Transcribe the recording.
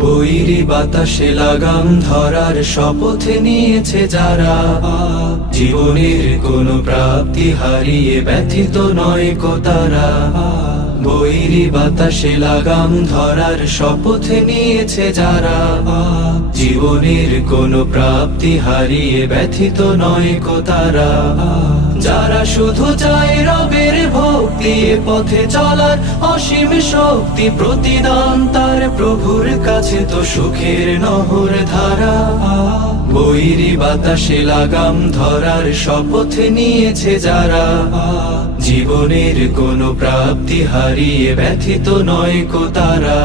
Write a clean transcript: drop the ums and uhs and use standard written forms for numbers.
বৈরী বাতাসে লাগাম ধরার শপথ নিয়েছে যারা, জীবনের কোনো প্রাপ্তি হারিয়ে ব্যথিত নয় কো তারা। বৈরী বাতাসে লাগাম ধরার শপথ নিয়েছে যারা, জীবনের কোনো প্রাপ্তি হারিয়ে ব্যথিত নয় কো তারা। যারা শুধু চায় রবের ভক্তি, এ পথে চলার অসীম শক্তি, প্রতিদান তার প্রভুর কাছে তো সুখের নহর ধারা। বৈরী বাতাসে লাগাম ধরার শপথ নিয়েছে যারা, জীবনের কোনো প্রাপ্তি হারিয়ে ব্যথিত নয় কো তারা।